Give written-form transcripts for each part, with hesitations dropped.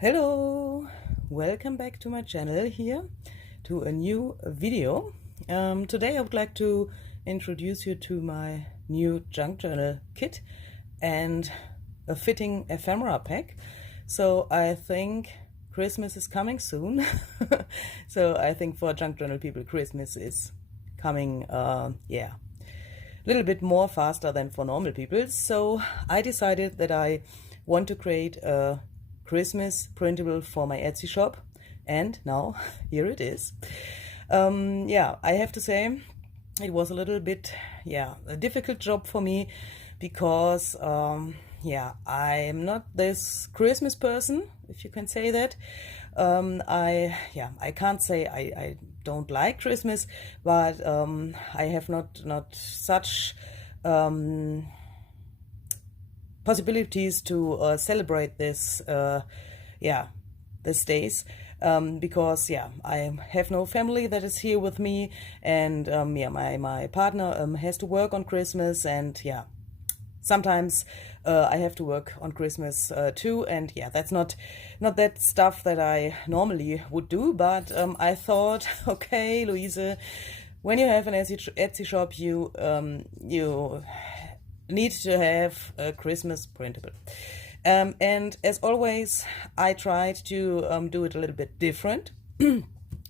Hello, welcome back to my channel here to a new video. Today I would like to introduce you to my new junk journal kit and a fitting ephemera pack. So I think Christmas is coming soon. So I think for junk journal people Christmas is coming a little bit more faster than for normal people. So I decided that I want to create a Christmas printable for my Etsy shop, and now here it is. I have to say it was a little bit a difficult job for me because I'm not this Christmas person, if you can say that. I can't say I don't like Christmas, but I have not such possibilities to celebrate this days because I have no family that is here with me, and my partner has to work on Christmas, and sometimes I have to work on Christmas too, and that's not that stuff that I normally would do. But I thought, okay, Louise, when you have an Etsy shop, you need to have a Christmas printable. And as always, I tried to do it a little bit different.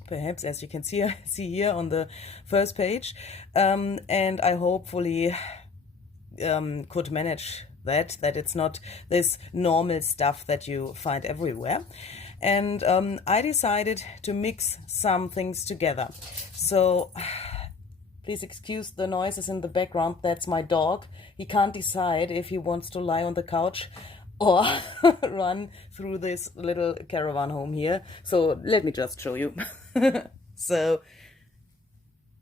Perhaps, as you can see here on the first page. And I hopefully could manage that it's not this normal stuff that you find everywhere. And I decided to mix some things together. So please excuse the noises in the background. That's my dog. He can't decide if he wants to lie on the couch or run through this little caravan home here. So let me just show you. So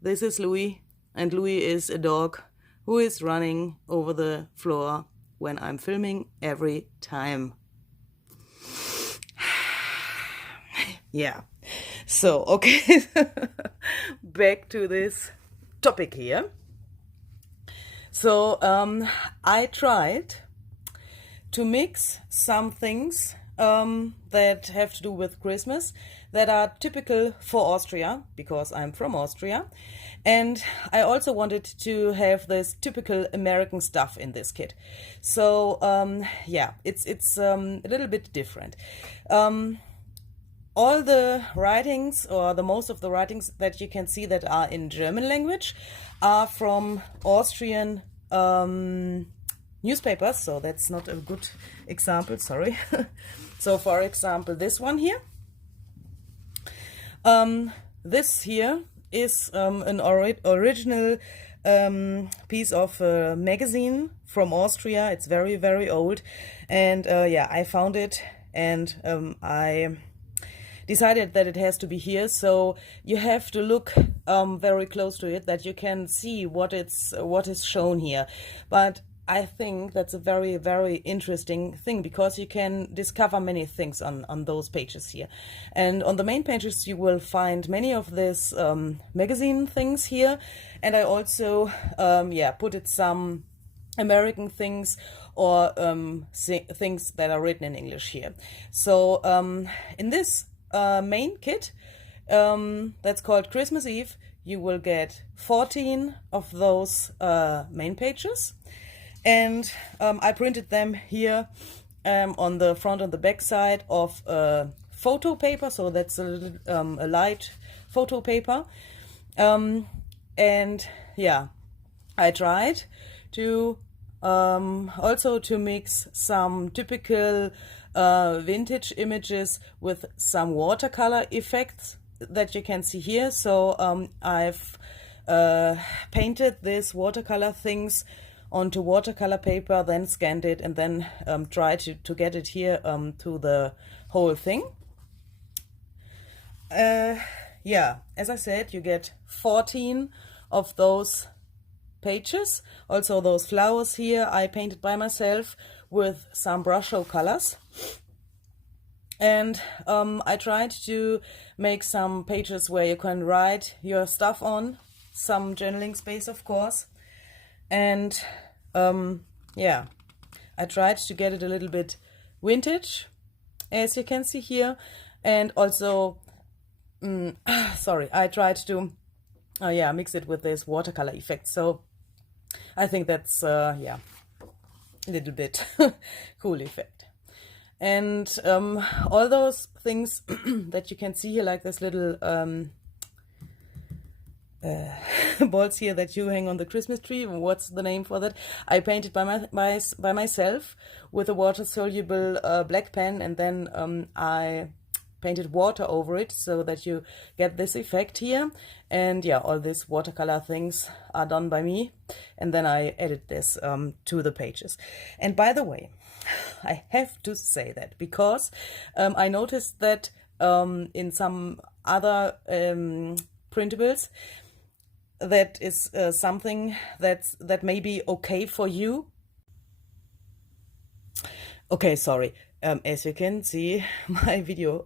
this is Louis, and Louis is a dog who is running over the floor when I'm filming every time. So okay, back to this topic here. So I tried to mix some things that have to do with Christmas that are typical for Austria, because I'm from Austria, and I also wanted to have this typical American stuff in this kit. So it's a little bit different. All the writings, or the most of the writings that you can see that are in German language, are from Austrian newspapers. So that's not a good example, sorry. So for example, this one here. This here is an original piece of magazine from Austria. It's very, very old. And I found it, and I decided that it has to be here. So you have to look very close to it, that you can see what is shown here. But I think that's a very, very interesting thing, because you can discover many things on those pages here. And on the main pages you will find many of these magazine things here. And I also put it some American things or things that are written in English here. So in this main kit that's called Christmas Eve, you will get 14 of those main pages, and I printed them here on the front and the back side of photo paper. So that's a light photo paper, and I tried to also to mix some typical vintage images with some watercolor effects that you can see here. So I've painted these watercolor things onto watercolor paper, then scanned it, and then tried to get it here to the whole thing. As I said, you get 14 of those pages. Also those flowers here I painted by myself with some brush stroke colors. And I tried to make some pages where you can write your stuff on, some journaling space of course. And I tried to get it a little bit vintage, as you can see here. And also, sorry, I tried to mix it with this watercolor effect. So I think that's a little bit cool effect. And all those things that you can see here, like this little balls here that you hang on the Christmas tree, what's the name for that? I painted by myself with a water-soluble black pen, and then I painted water over it so that you get this effect here. And yeah, all these watercolor things are done by me, and then I edit this to the pages. And by the way, I have to say that because I noticed that in some other printables, that is something that may be okay for you. Okay, sorry. As you can see, my video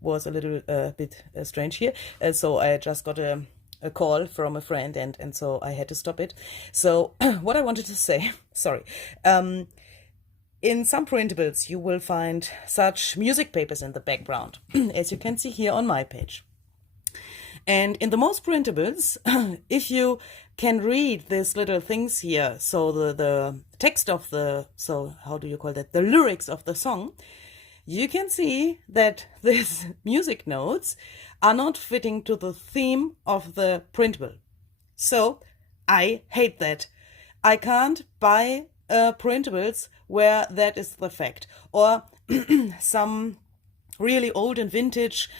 was a little bit strange here. So I just got a call from a friend, and so I had to stop it. So what I wanted to say, sorry. In some printables, you will find such music papers in the background, as you can see here on my page. And in the most printables, if you can read these little things here, so the text of the, so how do you call that, the lyrics of the song, you can see that these music notes are not fitting to the theme of the printable. So I hate that. I can't buy printables where that is the fact, or some really old and vintage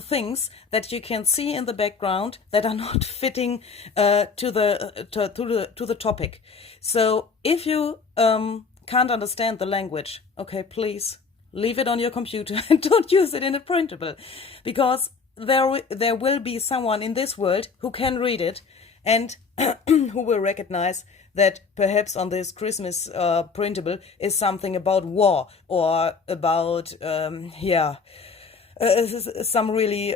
things that you can see in the background that are not fitting to the topic. So if you can't understand the language, okay, please leave it on your computer and don't use it in a printable, because there will be someone in this world who can read it and who will recognize that perhaps on this Christmas printable is something about war, or about some really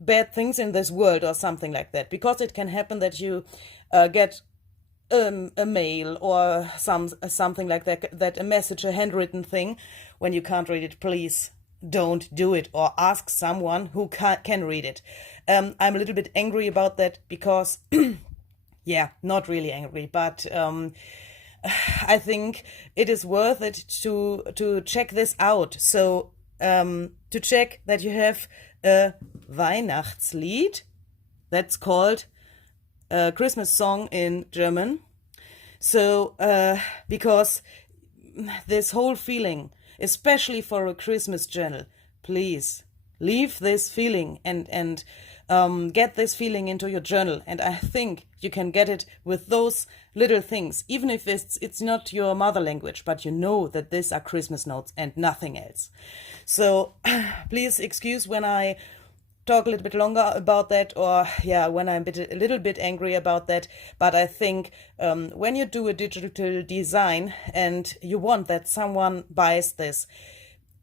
bad things in this world, or something like that. Because it can happen that you get a mail or something like that, a message, a handwritten thing. When you can't read it, please don't do it, or ask someone who can read it. I'm a little bit angry about that because yeah, not really angry, but I think it is worth it to check this out. So to check that you have a Weihnachtslied, that's called a Christmas song in German. So because this whole feeling, especially for a Christmas journal, please leave this feeling and get this feeling into your journal. And I think you can get it with those little things, even if it's not your mother language, but you know that these are Christmas notes and nothing else. So please excuse when I talk a little bit longer about that, or when I'm a little bit angry about that. But I think when you do a digital design and you want that someone buys this,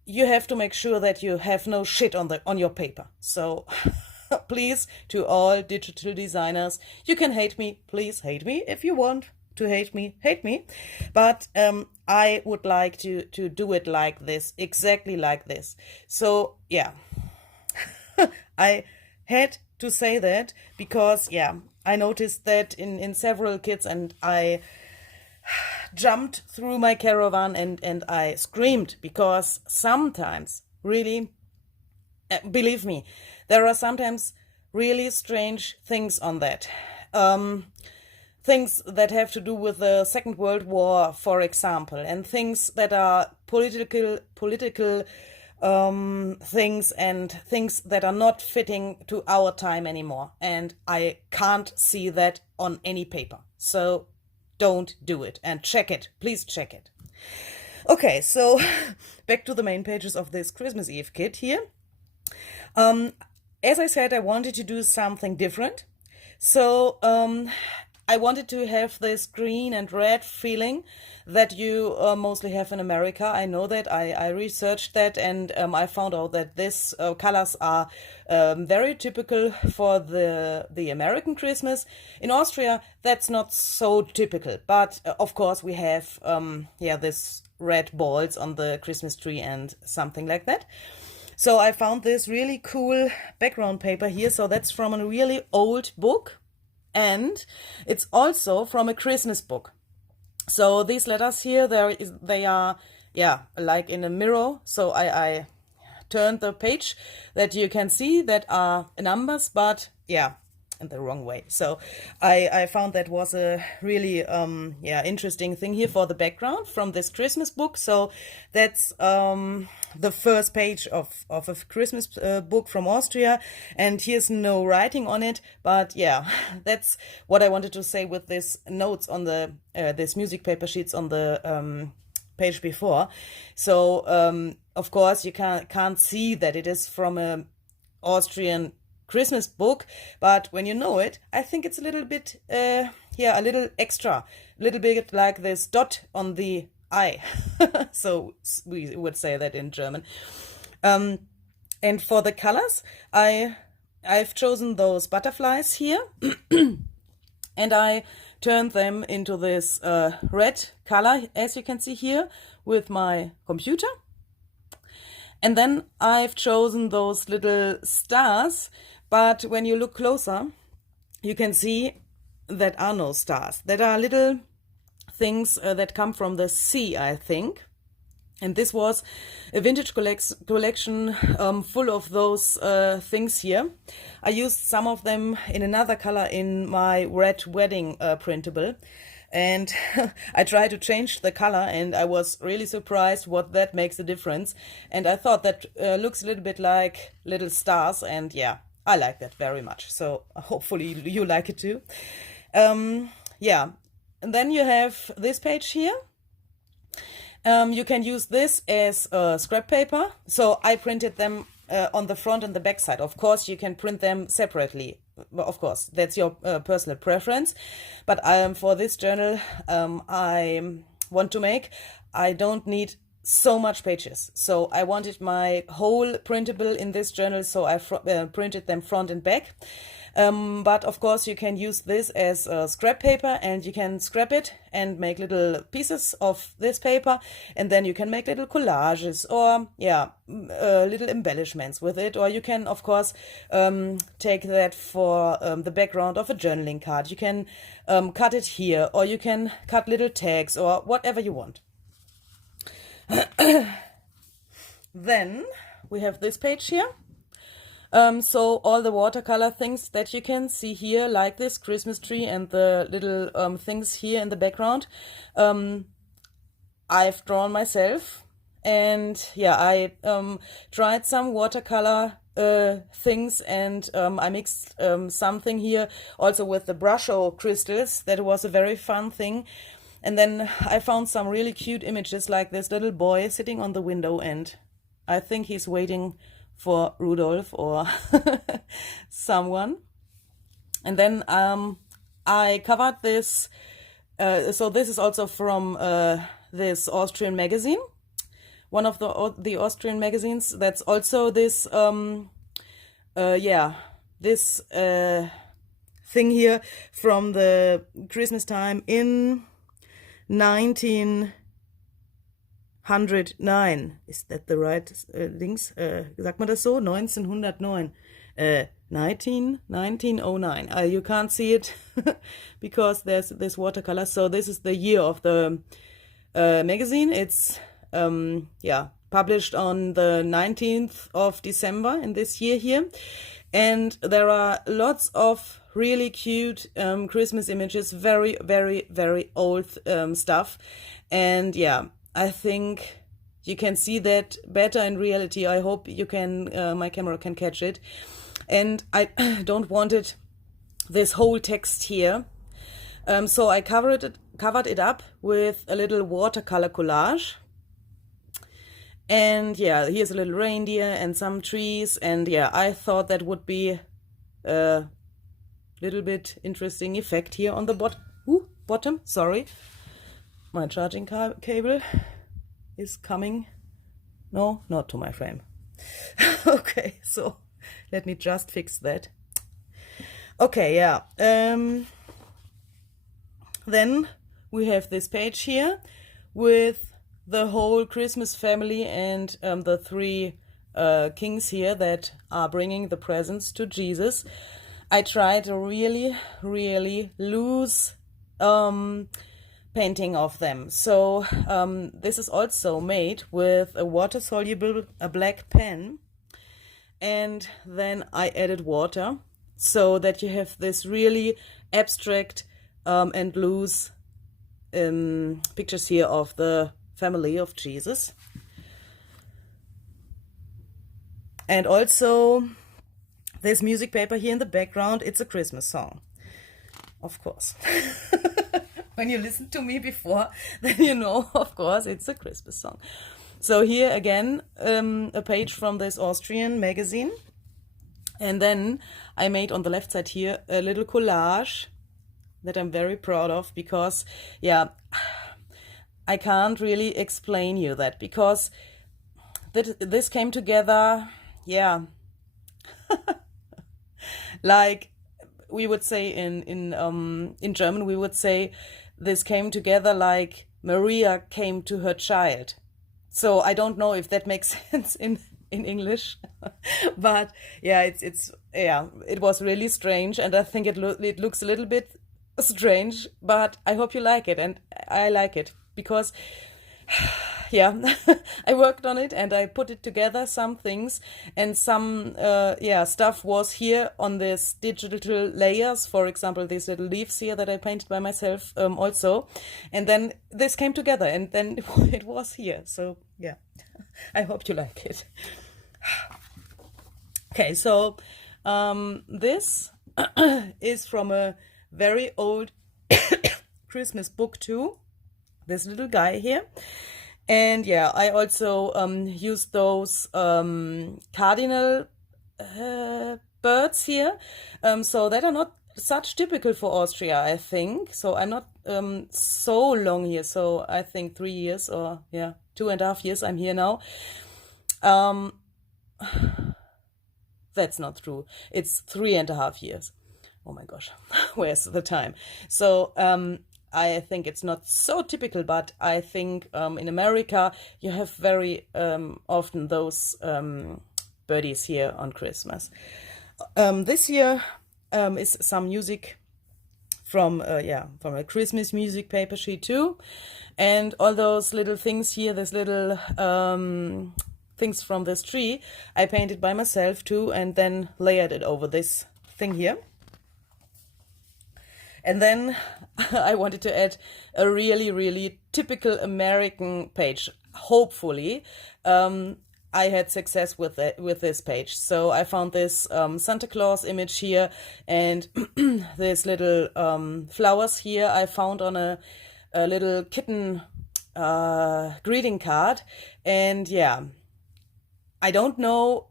you have to make sure that you have no shit on your paper. So please, to all digital designers, you can hate me, please hate me. If you want to hate me, but I would like to do it like this, exactly like this. So yeah, I had to say that because I noticed that in several kids, and I jumped through my caravan and I screamed, because sometimes, really, believe me, there are sometimes really strange things on that. Things that have to do with the Second World War, for example, and things that are political things, and things that are not fitting to our time anymore. And I can't see that on any paper. So don't do it, and check it. Please check it. Okay, so back to the main pages of this Christmas Eve kit here. As I said, I wanted to do something different. So I wanted to have this green and red feeling that you mostly have in America. I know that. I researched that, and I found out that these colors are very typical for the American Christmas. In Austria, that's not so typical, but of course we have yeah, this red balls on the Christmas tree and something like that. So I found this really cool background paper here. So that's from a really old book. And it's also from a Christmas book. So these letters here, they are, yeah, like in a mirror. So I turned the page that you can see that are numbers, but yeah, in the wrong way. So I found that was a really yeah, interesting thing here for the background from this Christmas book. So that's the first page of a Christmas book from Austria, and here's no writing on it, but yeah, that's what I wanted to say with this notes on the this music paper sheets on the page before. So of course you can't see that it is from a Austrian Christmas book, but when you know it, I think it's a little bit yeah, a little extra, a little bit like this dot on the I. So we would say that in German. And for the colors, I've chosen those butterflies here and I turned them into this red color, as you can see here, with my computer. And then I've chosen those little stars, but when you look closer, you can see that are no stars. That are little things that come from the sea, I think. And this was a vintage collection full of those things here. I used some of them in another color in my red wedding printable. And I tried to change the color, and I was really surprised what that makes a difference. And I thought that looks a little bit like little stars, and yeah, I like that very much. So hopefully you like it too. Yeah, and then you have this page here. You can use this as scrap paper. So I printed them on the front and the back side. Of course, you can print them separately. Well, of course, that's your personal preference. But for this journal I want to make, I don't need so much pages. So I wanted my whole printable in this journal, so I printed them front and back. But of course you can use this as scrap paper, and you can scrap it and make little pieces of this paper, and then you can make little collages or yeah, little embellishments with it. Or you can of course take that for the background of a journaling card. You can cut it here, or you can cut little tags or whatever you want. Then we have this page here. So all the watercolor things that you can see here, like this Christmas tree and the little things here in the background, I've drawn myself. And yeah, I tried some watercolor things, and I mixed something here also with the Brusho crystals. That was a very fun thing. And then I found some really cute images, like this little boy sitting on the window, and I think he's waiting for Rudolph or someone. And then I covered this, so this is also from this Austrian magazine, one of the Austrian magazines. That's also this yeah, this thing here from the Christmas time in 1909. Is that the right links? Sagt man das so? 1909. 1909. You can't see it because there's this watercolor. So this is the year of the magazine. It's yeah, published on the 19th of December in this year here. And there are lots of really cute Christmas images, very, very, very old stuff. And yeah, I think you can see that better in reality. I hope you can, my camera can catch it. And I don't want it, this whole text here. So I covered it up with a little watercolor collage. And yeah, here's a little reindeer and some trees. And yeah, I thought that would be a little bit interesting effect here on the bottom. Sorry, my charging cable is coming. No, not to my frame. Okay, so let me just fix that. Okay, yeah. Then we have this page here with the whole Christmas family and the three kings here that are bringing the presents to Jesus. I tried a really, really loose painting of them. So this is also made with a water-soluble black pen, and then I added water so that you have this really abstract and loose pictures here of the family of Jesus. And also this music paper here in the background, it's a Christmas song, of course. When you listen to me before, then you know, of course, it's a Christmas song. So here again, a page from this Austrian magazine. And then I made on the left side here a little collage that I'm very proud of, because, yeah, I can't really explain you that, because this came together, yeah, like we would say in German, we would say this came together like Maria came to her child. So I don't know if that makes sense in English, but yeah, it was really strange, and I think it looks a little bit strange, but I hope you like it, and I like it because, yeah, I worked on it and I put it together, some things, and some stuff was here on this digital layers. For example, these little leaves here that I painted by myself also, and then this came together, and then it was here. So yeah, I hope you like it. Okay, so this is from a very old Christmas book too, this little guy here. And yeah, I also used those cardinal birds here, so that are not such typical for Austria, I think. So I'm not so long here, so I think 3 years, or yeah, 2.5 years I'm here now. That's not true. It's 3.5 years. Oh my gosh, where's the time? So I think it's not so typical, but I think in America you have very often those birdies here on Christmas. This year is some music from a Christmas music paper sheet too, and all those little things here, this little things from this tree, I painted by myself too, and then layered it over this thing here. And then I wanted to add a really, really typical American page. Hopefully, I had success with this page. So I found this Santa Claus image here, and this little flowers here I found on a little kitten greeting card. And yeah, I don't know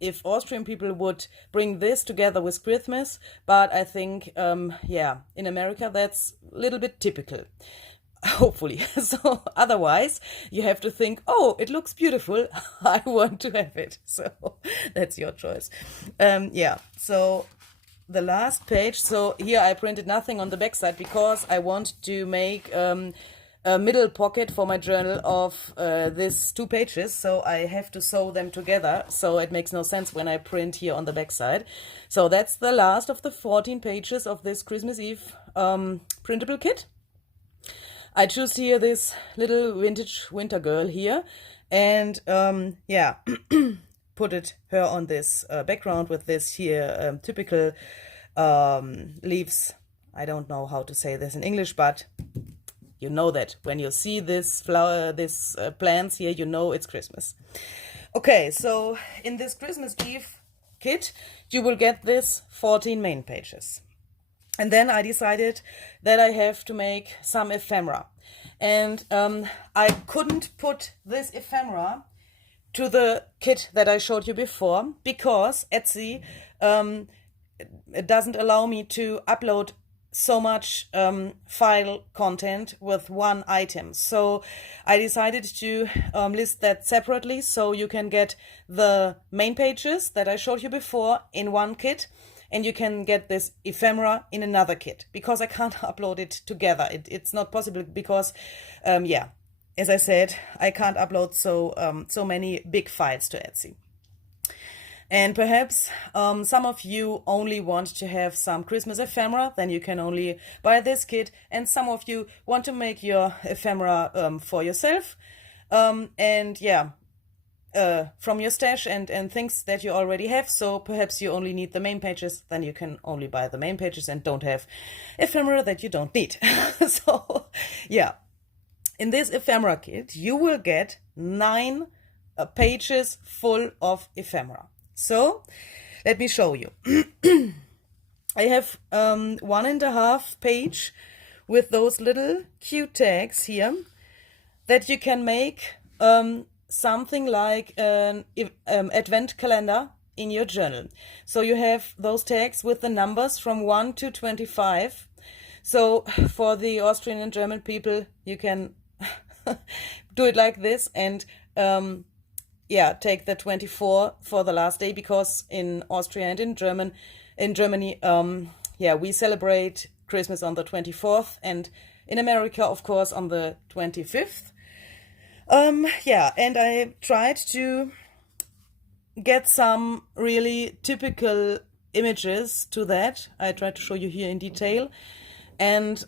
if Austrian people would bring this together with Christmas, but I think, yeah, in America that's a little bit typical, hopefully. So otherwise you have to think, oh, it looks beautiful, I want to have it. So that's your choice. Yeah, so the last page, so here I printed nothing on the back side because I want to make a middle pocket for my journal of these 2 pages, so I have to sew them together, so it makes no sense when I print here on the back side. So that's the last of the 14 pages of this Christmas Eve printable kit. I choose here this little vintage winter girl here, and yeah, put her on this background with this here typical leaves. I don't know how to say this in English, but you know that when you see this flower, this plants here, you know it's Christmas. Okay, so in this Christmas Eve kit, you will get this 14 main pages. And then I decided that I have to make some ephemera. And I couldn't put this ephemera to the kit that I showed you before, because Etsy it doesn't allow me to upload so much file content with one item. So I decided to list that separately, so you can get the main pages that I showed you before in one kit, and you can get this ephemera in another kit, because I can't upload it together. It's not possible because, yeah, as I said, I can't upload so many big files to Etsy. And perhaps some of you only want to have some Christmas ephemera, then you can only buy this kit. And some of you want to make your ephemera for yourself. And yeah, from your stash and things that you already have. So perhaps you only need the main pages, then you can only buy the main pages and don't have ephemera that you don't need. So yeah, in this ephemera kit, you will get 9 pages full of ephemera. So let me show you. I have 1.5 page with those little cute tags here that you can make something like an advent calendar in your journal. So you have those tags with the numbers from 1 to 25. So for the Austrian and German people, you can do it like this, and yeah, take the 24 for the last day, because in Austria and in Germany, yeah, we celebrate Christmas on the 24th, and in America, of course, on the 25th. Yeah, and I tried to get some really typical images to that. I tried to show you here in detail, and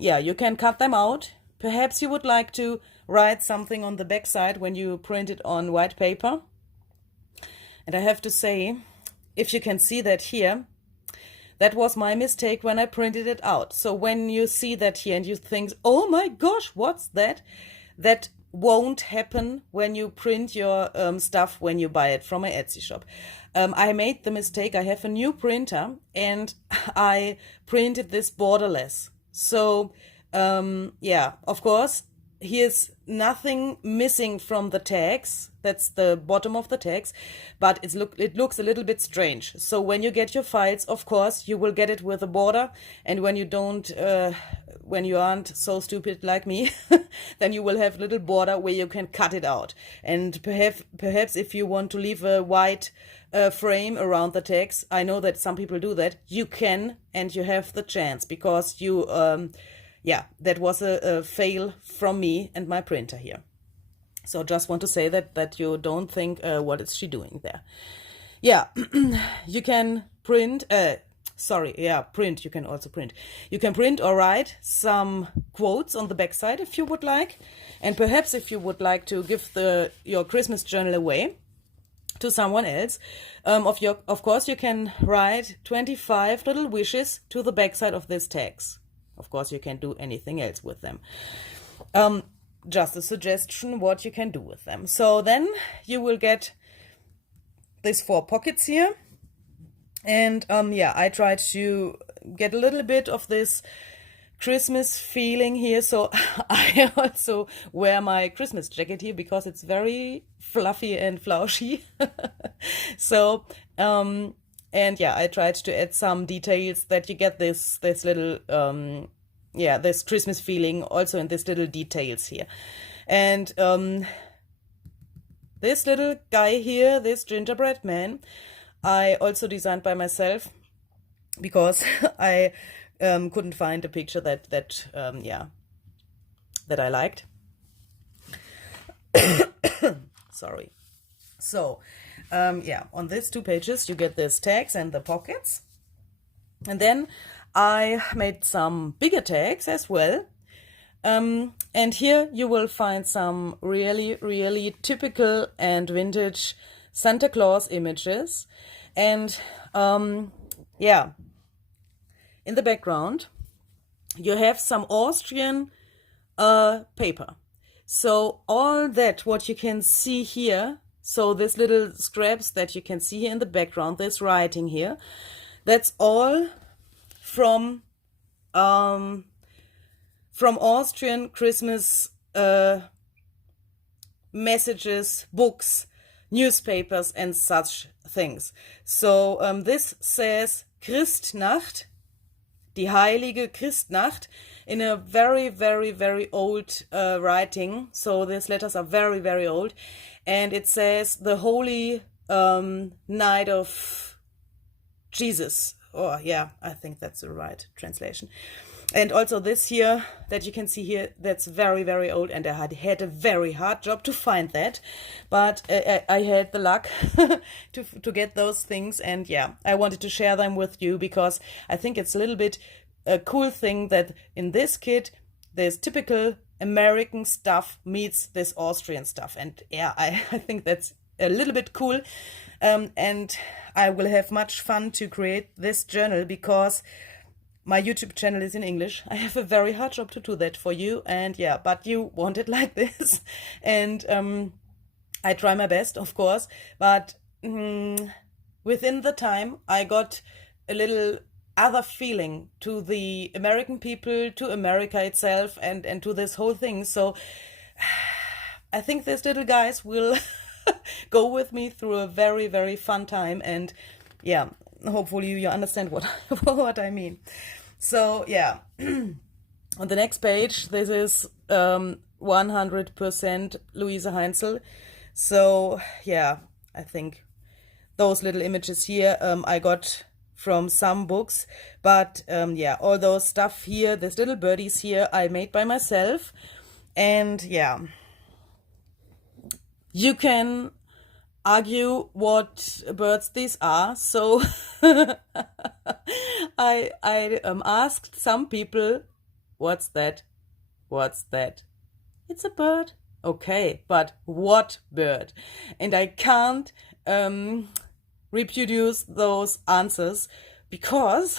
yeah, you can cut them out. Perhaps you would like to write something on the back side when you print it on white paper. And I have to say, if you can see that here, that was my mistake when I printed it out. So when you see that here and you think, oh my gosh, what's that? That won't happen when you print your stuff when you buy it from an Etsy shop. I made the mistake. I have a new printer and I printed this borderless. So yeah, of course, here's nothing missing from the tags. That's the bottom of the tags, but it looks a little bit strange. So when you get your files, of course, you will get it with a border. And when you don't, when you aren't so stupid like me, then you will have a little border where you can cut it out. And perhaps if you want to leave a white frame around the tags, I know that some people do that, you can, and you have the chance, because you, yeah, that was a fail from me and my printer here. So just want to say that you don't think, what is she doing there? Yeah, you can print, print, you can also print. You can print or write some quotes on the back side if you would like. And perhaps if you would like to give your Christmas journal away to someone else, of course you can write 25 little wishes to the back side of these tags. Of course, you can do anything else with them. Just a suggestion what you can do with them. So then you will get these 4 pockets here. And yeah, I tried to get a little bit of this Christmas feeling here. So I also wear my Christmas jacket here because it's very fluffy and flousy. So, and yeah, I tried to add some details that you get this little, yeah, this Christmas feeling also in these little details here. And this little guy here, this gingerbread man, I also designed by myself because I couldn't find a picture that yeah, that I liked. Sorry. So, yeah, on these 2 pages, you get these tags and the pockets. And then I made some bigger tags as well. And here you will find some really, really typical and vintage Santa Claus images. And yeah, in the background, you have some Austrian paper. So all that, what you can see here, so these little scraps that you can see here in the background, this writing here, that's all from Austrian Christmas messages, books, newspapers, and such things. So this says Christnacht, die heilige Christnacht, in a very, very, very old writing. So these letters are very, very old. And it says the holy night of Jesus. Or yeah, I think that's the right translation. And also this here that you can see here, that's very, very old, and I had a very hard job to find that, but I had the luck to get those things, and yeah, I wanted to share them with you because I think it's a little bit a cool thing that in this kit there's typical American stuff meets this Austrian stuff, and yeah, I think that's a little bit cool, and I will have much fun to create this journal because my YouTube channel is in English. I have a very hard job to do that for you, and yeah, but you want it like this, and I try my best, of course, but within the time I got a little other feeling to the American people, to America itself, and to this whole thing. So I think these little guys will go with me through a very, very fun time, and yeah, hopefully you understand what I mean. So yeah, on the next page, this is 100% Louise Heinzel. So yeah, I think those little images here I got from some books, but yeah, all those stuff here, these little birdies here, I made by myself, and yeah, you can argue what birds these are. So I asked some people, what's that? What's that? It's a bird. Okay, but what bird? And I can't reproduce those answers because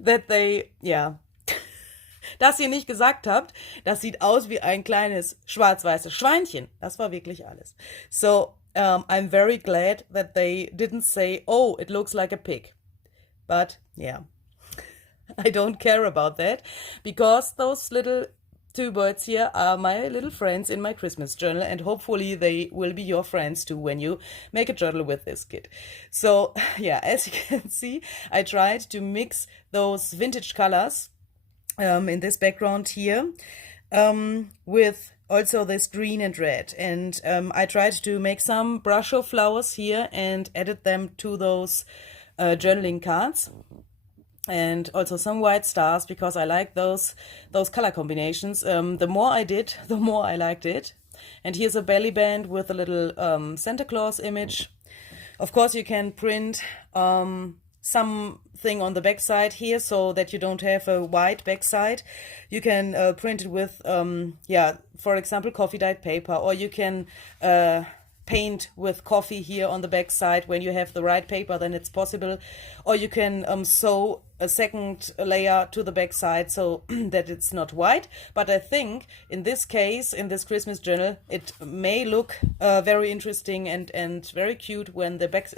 that they, yeah. Dass ihr nicht gesagt habt, das sieht aus wie ein kleines schwarz-weißes Schweinchen. Das war wirklich alles. So, I'm very glad that they didn't say, oh, it looks like a pig. But, yeah, I don't care about that, because those little two birds here are my little friends in my Christmas journal, and hopefully they will be your friends too when you make a journal with this kit. So, yeah, as you can see, I tried to mix those vintage colors in this background here with also this green and red, and I tried to make some brush of flowers here and added them to those journaling cards, and also some white stars because I like those color combinations. The more I did, the more I liked it. And here's a belly band with a little Santa Claus image. Of course, you can print something on the back side here so that you don't have a white backside. You can print it with, yeah, for example, coffee dyed paper, or you can paint with coffee here on the back side. When you have the right paper, then it's possible. Or you can sew a second layer to the back side so that it's not white. But I think in this case, in this Christmas journal, it may look very interesting and very cute when the back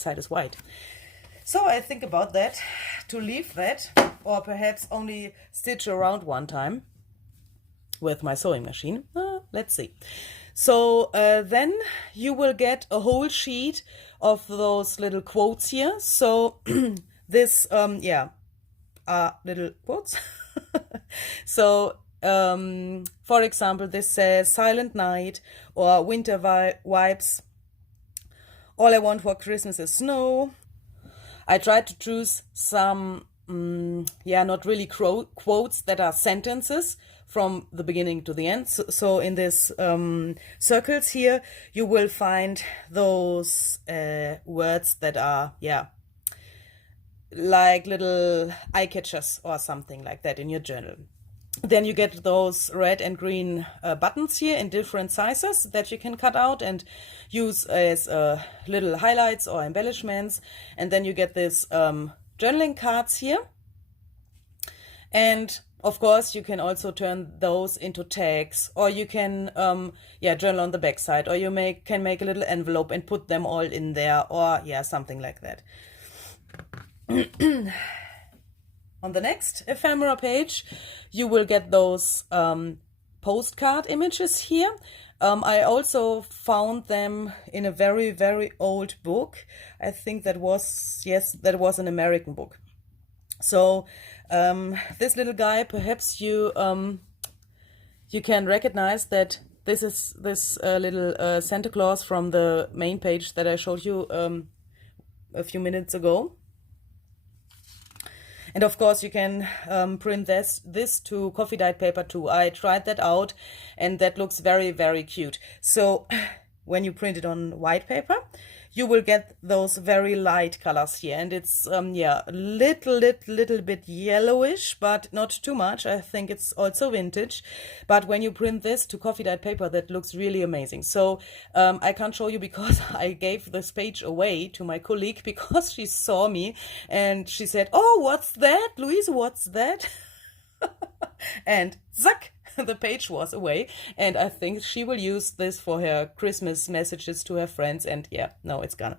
side is white. So I think about that, to leave that, or perhaps only stitch around one time with my sewing machine. Let's see. So then you will get a whole sheet of those little quotes here. So this, yeah, little quotes. So, for example, this says Silent Night or Winter Vibes. All I want for Christmas is snow. I tried to choose some, yeah, not really quotes that are sentences from the beginning to the end. So in this circles here, you will find those words that are, yeah, like little eye catchers or something like that in your journal. Then you get those red and green buttons here in different sizes that you can cut out and use as little highlights or embellishments. And then you get this journaling cards here. And of course, you can also turn those into tags, or you can yeah, journal on the back side, or you can make a little envelope and put them all in there, or yeah, something like that. On the next ephemera page, you will get those postcard images here. I also found them in a very, very old book. I think that was, yes, that was an American book. So this little guy, perhaps you you can recognize that this is this little Santa Claus from the main page that I showed you a few minutes ago. And of course you can print this to coffee dyed paper too. I tried that out and that looks very, very cute. So when you print it on white paper, you will get those very light colors here. And it's, yeah, a little bit yellowish, but not too much. I think it's also vintage. But when you print this to coffee dyed paper, that looks really amazing. So I can't show you because I gave this page away to my colleague because she saw me and she said, "Oh, what's that, Louise? What's that?" And zack, the page was away, and I think she will use this for her Christmas messages to her friends. And yeah, no, it's gone.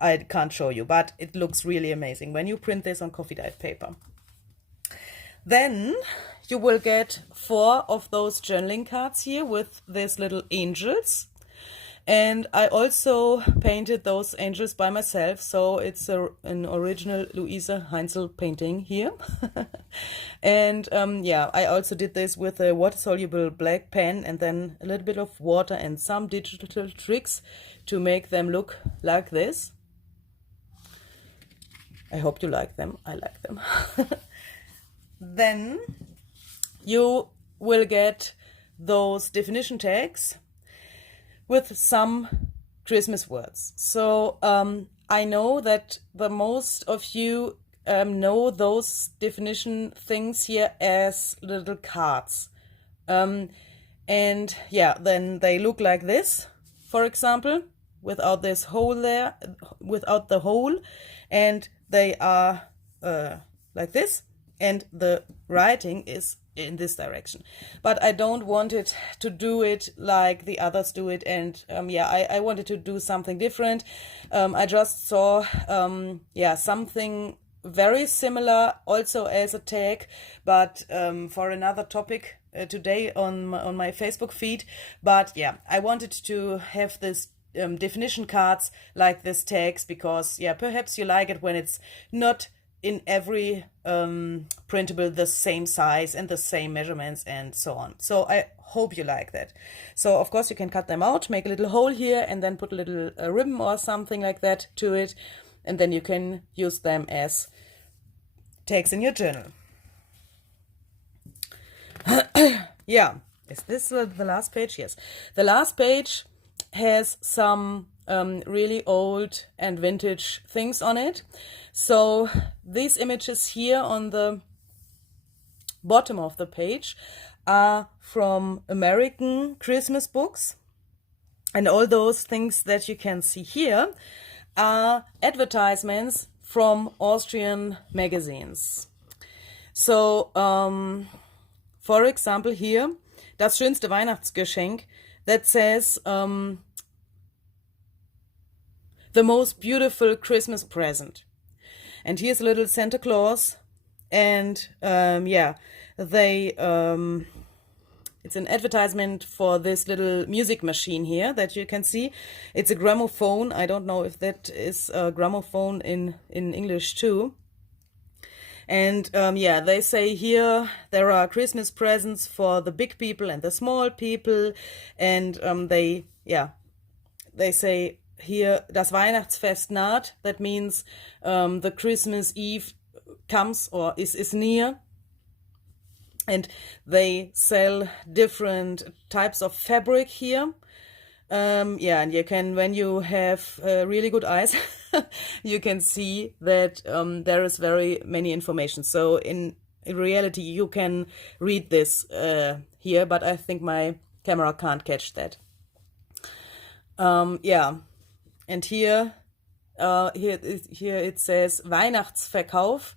I can't show you, but it looks really amazing when you print this on coffee dyed paper. Then you will get 4 of those journaling cards here with these little angels. And I also painted those angels by myself, so it's an original Louise Heinzel painting here. And yeah, I also did this with a water-soluble black pen and then a little bit of water and some digital tricks to make them look like this. I hope you like them. I like them. Then you will get those definition tags with some Christmas words. So I know that the most of you know those definition things here as little cards. And yeah, then they look like this, for example, without this hole there, without the hole, and they are like this, and the writing is in this direction. But I don't want it to do it like the others do it, and yeah, I wanted to do something different. I just saw yeah, something very similar also as a tag, but for another topic today on my Facebook feed. But yeah, I wanted to have this definition cards like this tags because yeah, perhaps you like it when it's not in every printable the same size and the same measurements and so on. So I hope you like that. So of course you can cut them out, make a little hole here and then put a little ribbon or something like that to it, and then you can use them as tags in your journal. Yeah, is this the last page? Yes, the last page has some really old and vintage things on it. So these images here on the bottom of the page are from American Christmas books, and all those things that you can see here are advertisements from Austrian magazines. So for example here, das schönste Weihnachtsgeschenk, that says the most beautiful Christmas present. And here's a little Santa Claus, and yeah, they it's an advertisement for this little music machine here that you can see. It's a gramophone. I don't know if that is a gramophone in English too. And yeah, they say here there are Christmas presents for the big people and the small people, and they say here, das Weihnachtsfest naht. That means the Christmas Eve comes or is near. And they sell different types of fabric here. Yeah, and you can, when you have really good eyes, you can see that there is very many information. So in reality, you can read this here, but I think my camera can't catch that. Yeah. And here it says Weihnachtsverkauf.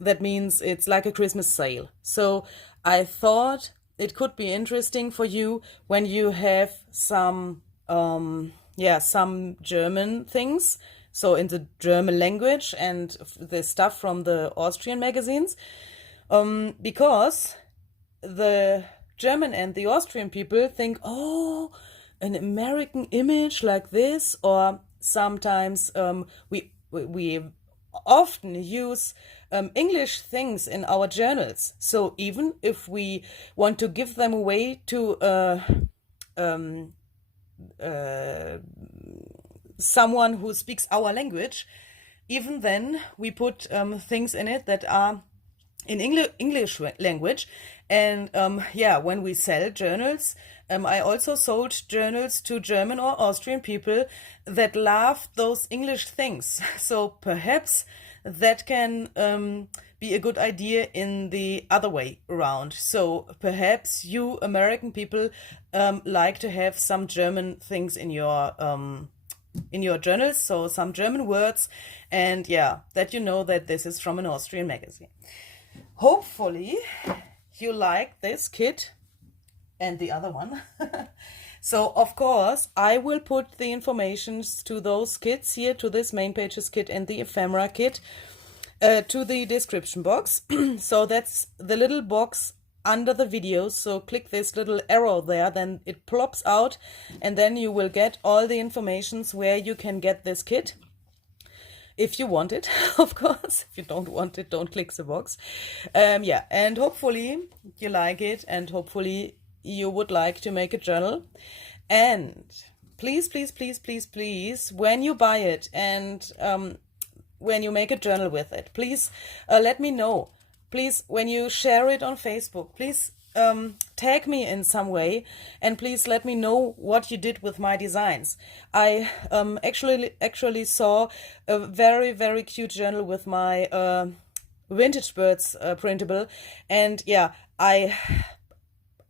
That means it's like a Christmas sale. So I thought it could be interesting for you when you have some German things, so in the German language, and the stuff from the Austrian magazines, because the German and the Austrian people think, oh, an American image like this, or sometimes we often use English things in our journals. So even if we want to give them away to someone who speaks our language, even then we put things in it that are in English language. And yeah, when we sell journals, I also sold journals to German or Austrian people that love those English things. So perhaps that can be a good idea in the other way around. So perhaps you American people like to have some German things in your journals, so some German words, and yeah, that you know that this is from an Austrian magazine. Hopefully you like this kit and the other one. So of course I will put the informations to those kits here, to this main pages kit and the ephemera kit, to the description box. So that's the little box under the video, so click this little arrow there, then it plops out, and then you will get all the informations where you can get this kit. If you want it, of course. If you don't want it, don't click the box. Yeah, and hopefully you like it, and hopefully you would like to make a journal. And please, please, please, please, please, when you buy it and when you make a journal with it, please let me know. Please, when you share it on Facebook, please tag me in some way, and please let me know what you did with my designs. I actually saw a very, very cute journal with my vintage birds printable, and yeah, I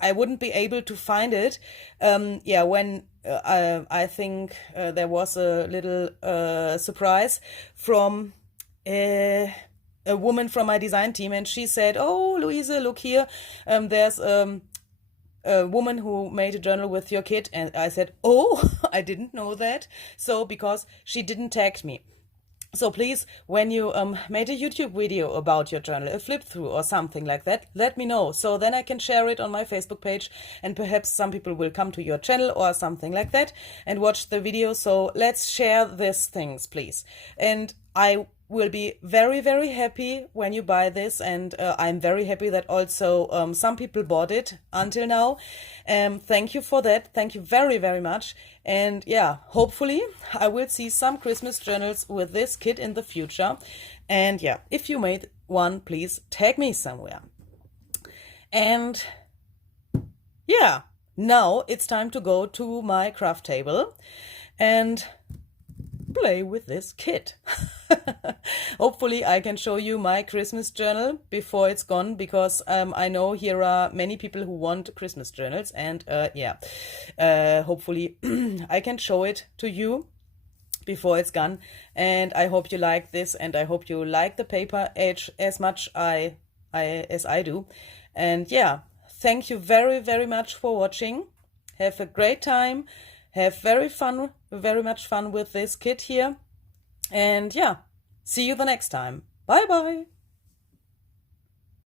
wouldn't be able to find it. Yeah, when I think there was a little surprise from a woman from my design team, and she said, oh, Louise, look here, there's a woman who made a journal with your kit. And I said, oh, I didn't know that. So because she didn't tag me. So please, when you made a YouTube video about your journal, a flip through or something like that, let me know. So then I can share it on my Facebook page, and perhaps some people will come to your channel or something like that and watch the video. So let's share these things, please. And I will be very, very happy when you buy this, and I'm very happy that also some people bought it until now. Thank you for that. Thank you very, very much. And yeah, hopefully I will see some Christmas journals with this kit in the future. And yeah, if you made one, please tag me somewhere. And yeah, now it's time to go to my craft table and play with this kit. Hopefully I can show you my Christmas journal before it's gone, because I know here are many people who want Christmas journals, and yeah, hopefully I can show it to you before it's gone. And I hope you like this, and I hope you like the paper as much as I do. And yeah, thank you very, very much for watching. Have a great time. Have very much fun with this kit here. And yeah, see you the next time. Bye bye.